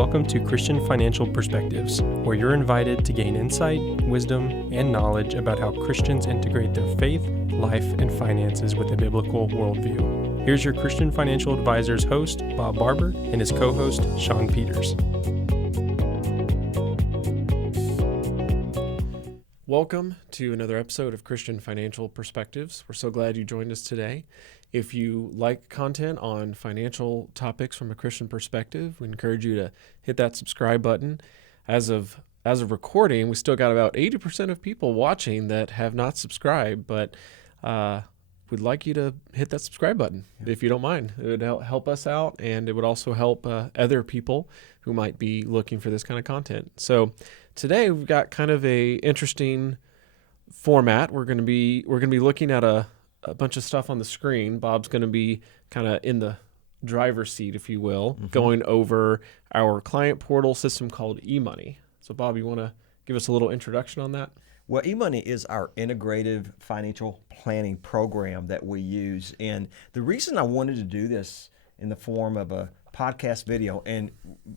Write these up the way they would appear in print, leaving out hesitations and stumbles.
Welcome to Christian Financial Perspectives, where you're invited to gain insight, wisdom, and knowledge about how Christians integrate their faith, life, and finances with a biblical worldview. Here's your Christian Financial Advisors host, Bob Barber, and his co-host, Shawn Peters. Welcome to another episode of Christian Financial Perspectives. We're so glad you joined us today. If you like content on financial topics from a Christian perspective, we encourage you to hit that subscribe button. As of recording, we still got about 80% of people watching that have not subscribed, but we'd like you to hit that subscribe button if you don't mind. It would help us out, and it would also help other people who might be looking for this kind of content. So today we've got kind of a interesting format. We're going to be looking at a bunch of stuff on the screen. Bob's going to be kind of in the driver's seat, if you will, going over our client portal system called eMoney. So Bob, you want to give us a little introduction on that? Well, eMoney is our integrative financial planning program that we use. And the reason I wanted to do this in the form of a podcast video, and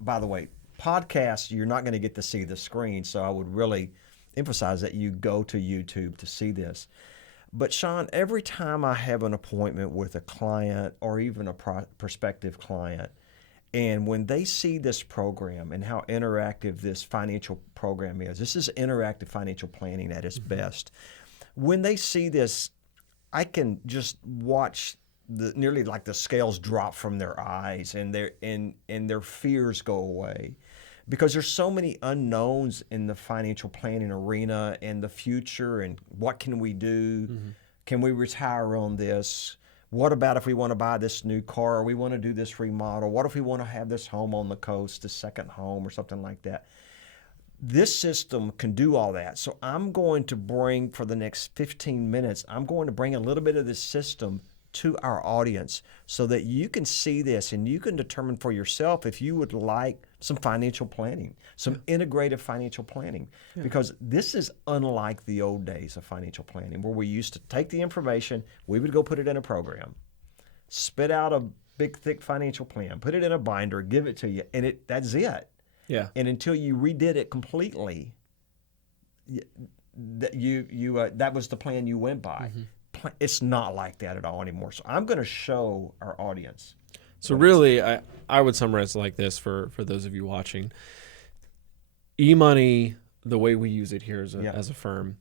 by the way, podcasts, you're not going to get to see the screen, so I would really emphasize that you go to YouTube to see this. But Shawn, every time I have an appointment with a client or even a prospective client, and when they see this program and how interactive this financial program is, this is interactive financial planning at its best. When they see this, I can just watch nearly like the scales drop from their eyes and their fears go away. Because there's so many unknowns in the financial planning arena and the future, and what can we do? Can we retire on this? What about if we want to buy this new car, or we want to do this remodel? What if we want to have this home on the coast, a second home or something like that? This system can do all that. So I'm going to bring, for the next 15 minutes, I'm going to bring a little bit of this system to our audience so that you can see this and you can determine for yourself if you would like some financial planning, some integrative financial planning, because this is unlike the old days of financial planning where we used to take the information, we would go put it in a program, spit out a big, thick financial plan, put it in a binder, give it to you, and that's it. Yeah. And until you redid it completely, that was the plan you went by. It's not like that at all anymore. So I'm going to show our audience. So really, I would summarize it like this for those of you watching. eMoney, the way we use it here as a firm,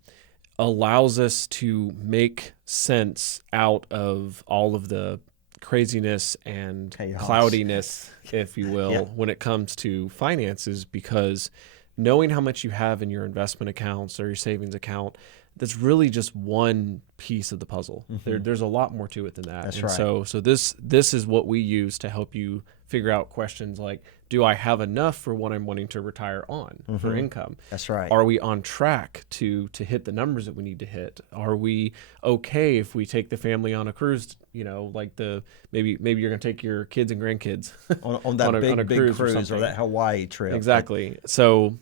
allows us to make sense out of all of the craziness and cloudiness, if you will, when it comes to finances, because knowing how much you have in your investment accounts or your savings account, that's really just one piece of the puzzle. There's a lot more to it than that. That's and right. So this is what we use to help you figure out questions like, do I have enough for what I'm wanting to retire on for income? That's right. Are we on track to hit the numbers that we need to hit? Are we okay if we take the family on a cruise? Like maybe you're going to take your kids and grandkids on that big cruise or that Hawaii trip. Exactly. So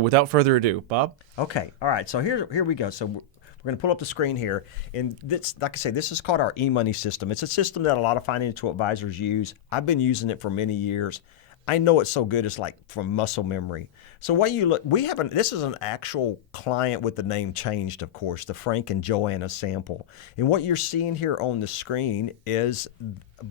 without further ado, Bob. Okay. All right. So here we go. So we're going to pull up the screen here. And this, like I say, this is called our eMoney system. It's a system that a lot of financial advisors use. I've been using it for many years. I know it's so good, it's like from muscle memory. So what you look, this is an actual client with the name changed, of course, the Frank and Joanna sample. And what you're seeing here on the screen is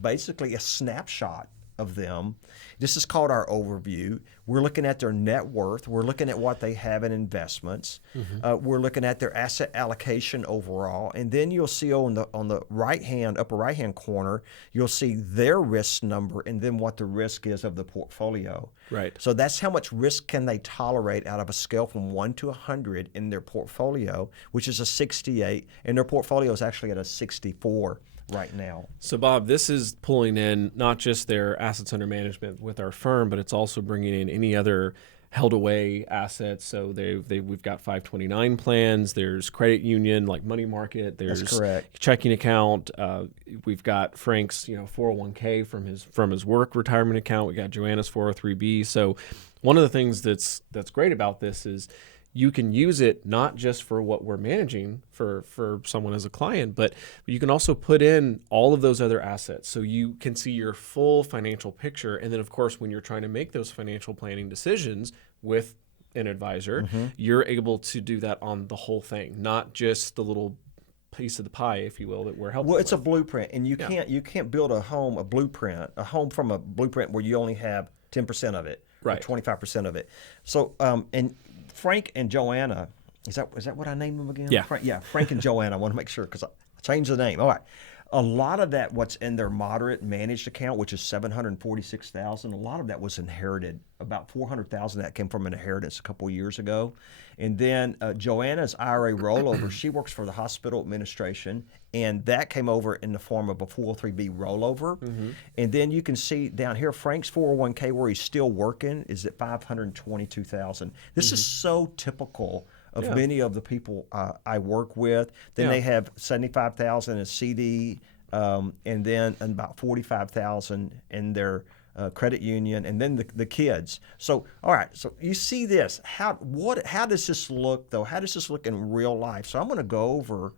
basically a snapshot of them. This is called our overview. We're looking at their net worth. We're looking at what they have in investments. We're looking at their asset allocation overall. And then you'll see on the upper right hand corner, you'll see their risk number and then what the risk is of the portfolio. Right. So that's how much risk can they tolerate out of a scale from 1 to 100 in their portfolio, which is a 68, and their portfolio is actually at a 64 right now. So Bob, this is pulling in not just their assets under management with our firm, but it's also bringing in any other held away assets. So we've got 529 plans. There's credit union like money market. There's checking account. We've got Frank's 401k from his work retirement account. We got Joanna's 403b. So one of the things that's great about this is you can use it not just for what we're managing for someone as a client, but you can also put in all of those other assets so you can see your full financial picture. And then, of course, when you're trying to make those financial planning decisions with an advisor, you're able to do that on the whole thing, not just the little piece of the pie, if you will, that we're helping. Well, it's with. a blueprint, and you can't build a home from a blueprint where you only have 10% of it, right, or 25% of it. So, and Frank and Joanna, is that what I named them again? Yeah, Frank and Joanna. I want to make sure because I changed the name. All right. A lot of that, what's in their moderate managed account, which is $746,000, a lot of that was inherited. About $400,000 that came from an inheritance a couple of years ago. And then Joanna's IRA rollover, she works for the hospital administration, and that came over in the form of a 403B rollover. And then you can see down here, Frank's 401k, where he's still working, is at $522,000. This is so typical of many of the people I work with. Then they have $75,000 in CD, and then about $45,000 in their credit union, and then the kids. So, all right. So you see this. How does this look though? How does this look in real life? So I'm going to go over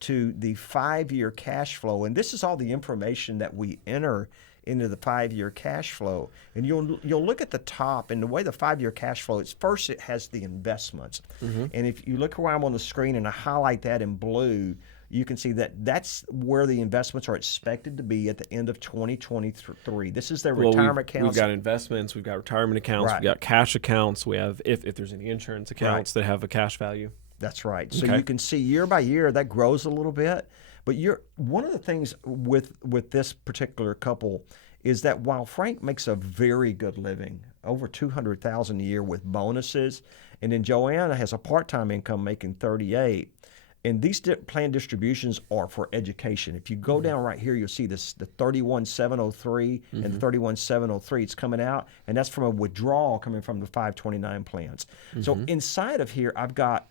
to the 5-year cash flow, and this is all the information that we enter into the 5-year cash flow. And you'll look at the top, and the way the 5-year cash flow is, first it has the investments. And if you look around on the screen and I highlight that in blue, you can see that that's where the investments are expected to be at the end of 2023. This is their retirement accounts. We've got investments, we've got retirement accounts, we've got cash accounts, we have, if there's any insurance accounts that have a cash value. That's right. So you can see year by year that grows a little bit. But one of the things with this particular couple is that while Frank makes a very good living, over $200,000 a year with bonuses, and then Joanna has a part-time income making $38,000, and these plan distributions are for education. If you go down right here, you'll see this, the 31,703 and the 31,703. It's coming out, and that's from a withdrawal coming from the 529 plans. So inside of here, I've got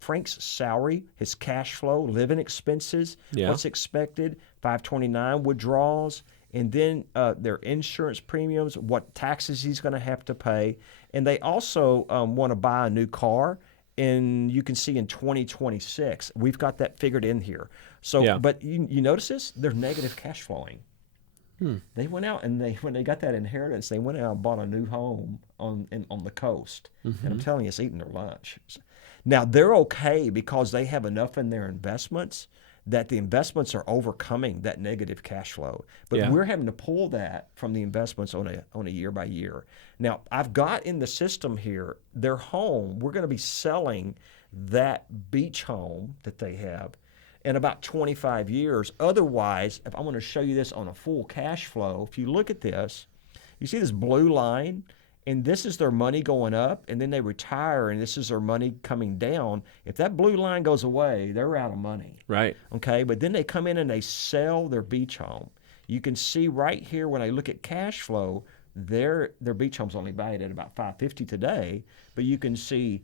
Frank's salary, his cash flow, living expenses, what's expected, 529 withdrawals, and then their insurance premiums, what taxes he's going to have to pay, and they also want to buy a new car. And you can see in 2026, we've got that figured in here. So, but you notice this? They're negative cash flowing. They went out and when they got that inheritance, they went out and bought a new home on the coast. And I'm telling you, it's eating their lunch. Now, they're okay because they have enough in their investments that the investments are overcoming that negative cash flow. But we're having to pull that from the investments on a year by year. Now, I've got in the system here, their home, we're going to be selling that beach home that they have in about 25 years. Otherwise, if I'm going to show you this on a full cash flow, if you look at this, you see this blue line, and this is their money going up, and then they retire, and this is their money coming down. If that blue line goes away, they're out of money. Right. Okay, but then they come in and they sell their beach home. You can see right here when I look at cash flow, their beach home's only valued at about $550 today, but you can see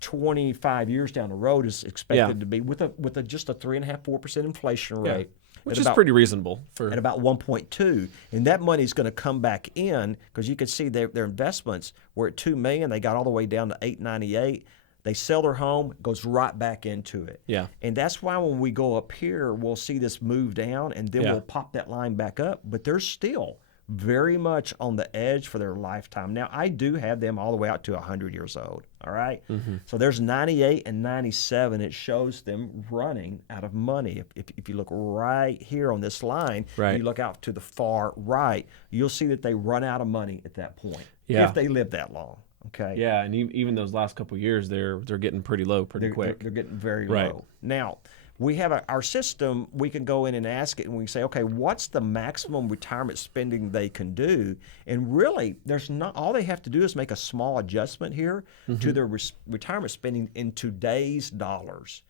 25 years down the road is expected to be with just a 3.5-4% inflation rate. Which is pretty reasonable for at about 1.2, and that money is going to come back in because you can see their investments were at $2 million. They got all the way down to $898. They sell their home, goes right back into it. Yeah, and that's why when we go up here, we'll see this move down, and then we'll pop that line back up. But they're still very much on the edge for their lifetime. Now, I do have them all the way out to 100 years old, all right? So there's 98 and 97. It shows them running out of money. If you look right here on this line, you look out to the far right, you'll see that they run out of money at that point if they live that long. Okay. Yeah, and even those last couple of years, they're getting pretty low pretty quick. They're getting very low. Now, we have our system, we can go in and ask it, and we say, okay, what's the maximum retirement spending they can do? And really, there's not, all they have to do is make a small adjustment here to their retirement spending in today's dollars.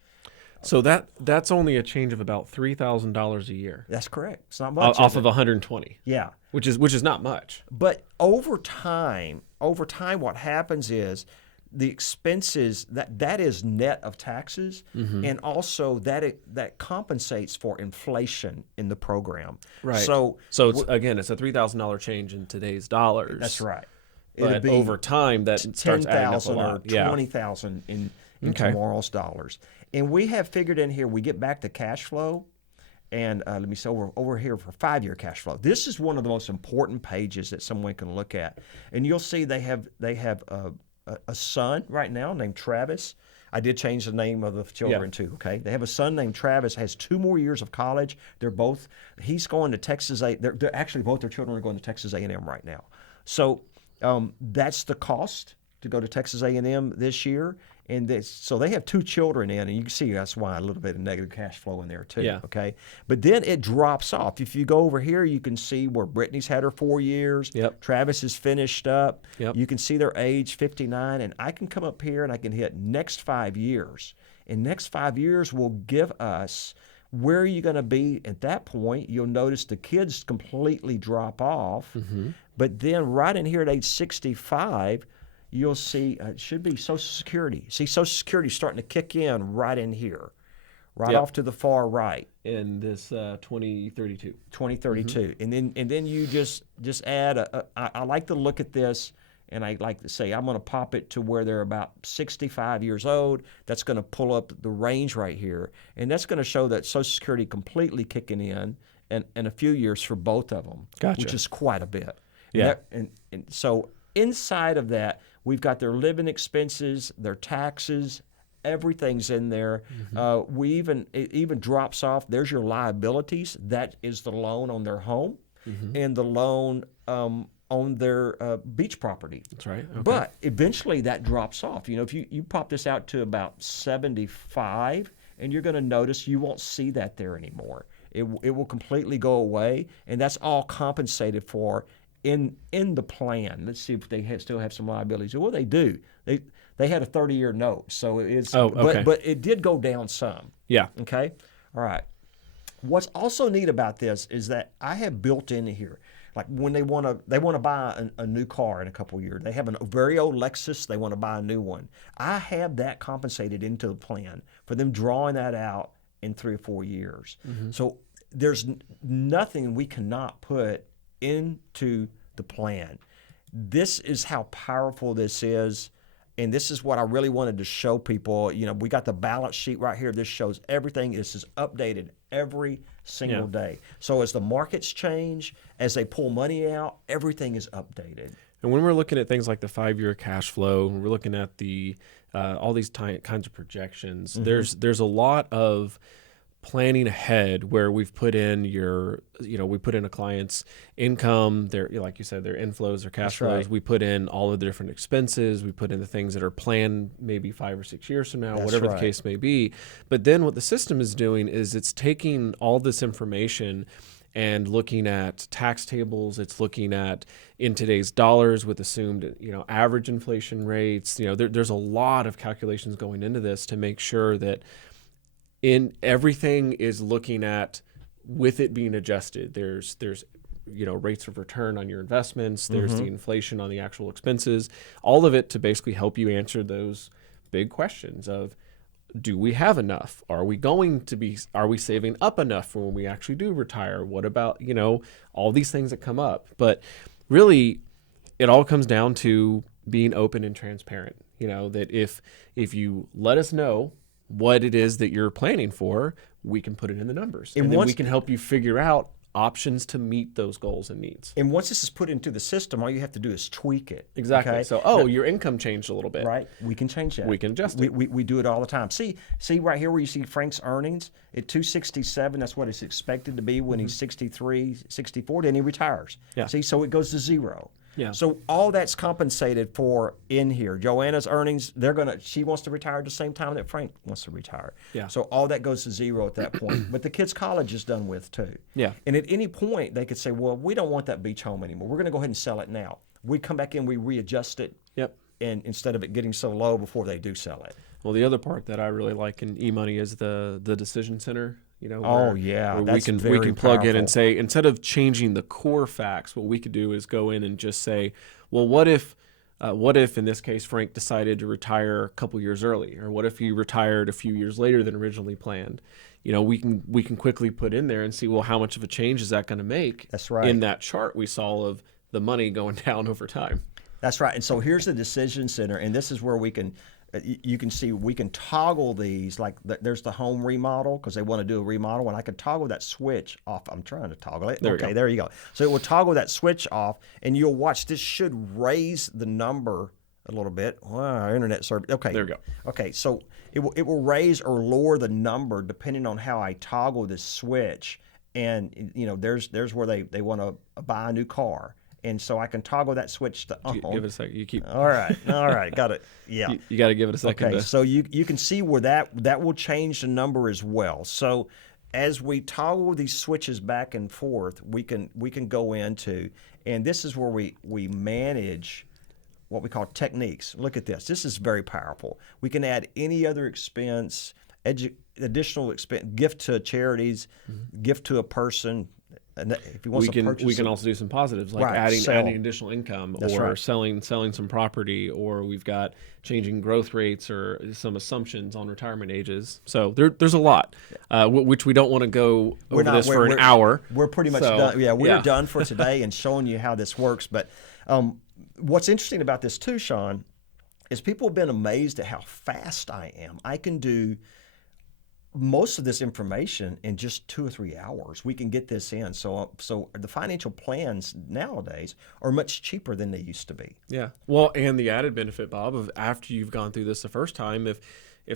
So that's only a change of about $3,000 a year. That's correct. It's not much. Off of 120. Yeah. Which is not much. But over time, what happens is the expenses that is net of taxes, and also that compensates for inflation in the program. Right. So it's a $3,000 change in today's dollars. That's right. it'll but be over time that starts adding up a 10,000 or lot. Yeah. 20,000 in Okay. tomorrow's dollars. And we have figured in here, we get back to cash flow. And let me say over here for 5-year cash flow. This is one of the most important pages that someone can look at. And you'll see they have a son right now named Travis. I did change the name of the children too, okay? They have a son named Travis, has 2 more years of college. He's going to Texas they're actually both their children are going to Texas A&M right now. So that's the cost to go to Texas A&M this year. And so they have 2 children in, and you can see that's why a little bit of negative cash flow in there too. Yeah. Okay, but then it drops off. If you go over here, you can see where Brittany's had her 4 years. Yep. Travis is finished up. Yep. You can see their age, 59, and I can come up here and I can hit next 5 years. And next 5 years will give us where are you going to be at that point. You'll notice the kids completely drop off, but then right in here at age 65. You'll see it should be Social Security. See, Social Security starting to kick in right in here, right off to the far right. In this 2032. 2032. And then you just add, I like to look at this, and I like to say I'm going to pop it to where they're about 65 years old. That's going to pull up the range right here. And that's going to show that Social Security completely kicking in a few years for both of them, Gotcha. which is quite a bit. Yeah. And so inside of that, we've got their living expenses, their taxes, everything's in there. It even drops off. There's your liabilities. That is the loan on their home and the loan on their beach property. That's right. Okay. But eventually that drops off. If you pop this out to about 75, and you're going to notice you won't see that there anymore. It will completely go away, and that's all compensated for in the plan. Let's see if they still have some liabilities. Well, they do. They had a 30-year note, so it's. Oh, okay. But it did go down some. Yeah. Okay. All right. What's also neat about this is that I have built in here, like when they want to buy a new car in a couple of years. They have a very old Lexus. They want to buy a new one. I have that compensated into the plan for them drawing that out in 3 or 4 years. So there's nothing we cannot put into the plan. This is how powerful this is, and this is what I really wanted to show people. We got the balance sheet right here. This shows everything. This is updated every single day. So as the markets change, as they pull money out, everything is updated. And when we're looking at things like the 5-year cash flow, when we're looking at the all these kinds of projections, there's a lot of planning ahead where we've put in we put in a client's income, their, like you said, their inflows, their cash flows. Right. We put in all of the different expenses. We put in the things that are planned maybe 5 or 6 years from now, whatever the case may be. But then what the system is doing is it's taking all this information and looking at tax tables. It's looking at in today's dollars with assumed, average inflation rates. There's a lot of calculations going into this to make sure that everything is looking at with it being adjusted. There's rates of return on your investments. There's the inflation on the actual expenses. All of it to basically help you answer those big questions of, do we have enough? Are we saving up enough for when we actually do retire? What about, all these things that come up? But really, it all comes down to being open and transparent. That if you let us know what it is that you're planning for, we can put it in the numbers. And then we can help you figure out options to meet those goals and needs. And once this is put into the system, all you have to do is tweak it. Exactly. Okay? So, your income changed a little bit. Right. We can change that. We can adjust it. We do it all the time. See right here where you see Frank's earnings at 267, that's what it's expected to be when he's 63, 64, then he retires. Yeah. See, so it goes to zero. Yeah. So all that's compensated for in here. Joanna's earnings, she wants to retire at the same time that Frank wants to retire. Yeah. So all that goes to zero at that point. But the kids' college is done with too. Yeah. And at any point they could say, well, we don't want that beach home anymore. We're going to go ahead and sell it now. We come back in, we readjust it. Yep. And instead of it getting so low before they do sell it. Well, the other part that I really like in eMoney is the decision center. Where we can plug in and say, instead of changing the core facts, what we could do is go in and just say, well, what if in this case Frank decided to retire a couple years early, or what if he retired a few years later than originally planned? We can quickly put in there and see, well, how much of a change is that going to make? That's right. In that chart we saw of the money going down over time. That's right. And so here's the decision center, and this is where we can, you can see we can toggle these. Like there's the home remodel because they want to do a remodel, and I can toggle that switch off. I'm trying to toggle it. Okay, there you go. So it will toggle that switch off, and you'll watch. This should raise the number a little bit. Wow, our internet service. Okay, there we go. Okay, so it will raise or lower the number depending on how I toggle this switch. And there's where they want to buy a new car. And so I can toggle that switch to Give it a second. You keep. All right. Got it. Yeah. You got to give it a second. Okay. So you can see where that will change the number as well. So as we toggle these switches back and forth, we can go into, and this is where we manage what we call techniques. Look at this. This is very powerful. We can add any other expense, additional expense, gift to charities, gift to a person. And if he wants to purchase, we can also do some positives like adding additional income, or selling some property, or we've got changing growth rates or some assumptions on retirement ages. So there's a lot, which we don't want to go over this for an hour. We're pretty much done. Yeah, we're done for today and showing you how this works. But what's interesting about this too, Shawn, is people have been amazed at how fast I am. I can do most of this information in just 2 or 3 hours. We can get this in. So the financial plans nowadays are much cheaper than they used to be. Yeah. Well, and the added benefit, Bob, of after you've gone through this the first time, if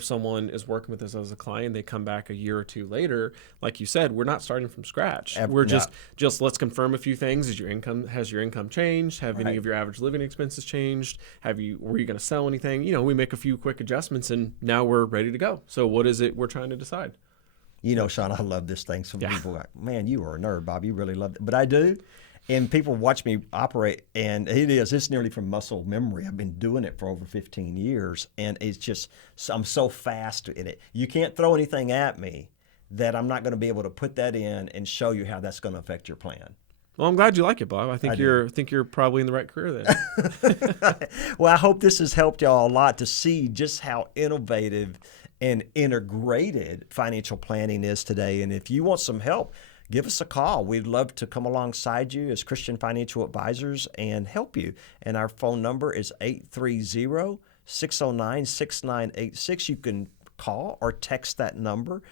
someone is working with us as a client, they come back a year or two later, like you said, we're not starting from scratch. We're just let's confirm a few things. Has your income changed? Have any of your average living expenses changed? Were you going to sell anything? We make a few quick adjustments, and now we're ready to go. So what is it we're trying to decide? Shawn, I love this thing. Some people are like, man, you are a nerd, Bob. You really love it. But I do. And people watch me operate, and it's nearly from muscle memory. I've been doing it for over 15 years, and it's just, I'm so fast in it. You can't throw anything at me that I'm not going to be able to put that in and show you how that's going to affect your plan. Well, I'm glad you like it, Bob. I think you're probably in the right career then. Well, I hope this has helped y'all a lot to see just how innovative and integrated financial planning is today. And if you want some help, give us a call. We'd love to come alongside you as Christian financial advisors and help you. And our phone number is 830-609-6986. You can call or text that number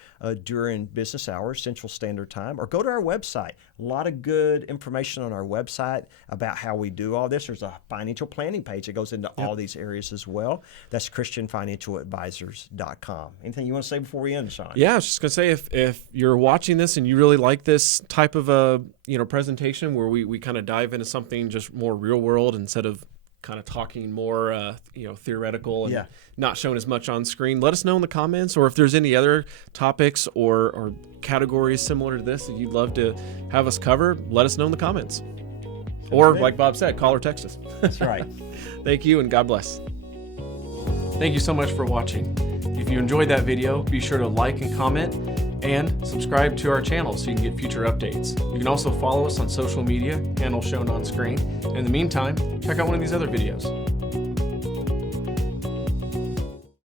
during business hours, Central Standard Time, or go to our website. A lot of good information on our website about how we do all this. There's a financial planning page that goes into all these areas as well. That's ChristianFinancialAdvisors.com. Anything you want to say before we end, Shawn? Yeah, I was just going to say, if you're watching this and you really like this type of a presentation where we kind of dive into something just more real world instead of kind of talking more, theoretical and not showing as much on screen, let us know in the comments. Or if there's any other topics or categories similar to this that you'd love to have us cover, let us know in the comments. Or like Bob said, call or text us. That's right. Thank you, and God bless. Thank you so much for watching. If you enjoyed that video, be sure to like and comment and subscribe to our channel so you can get future updates. You can also follow us on social media, handle shown on screen. In the meantime, check out one of these other videos.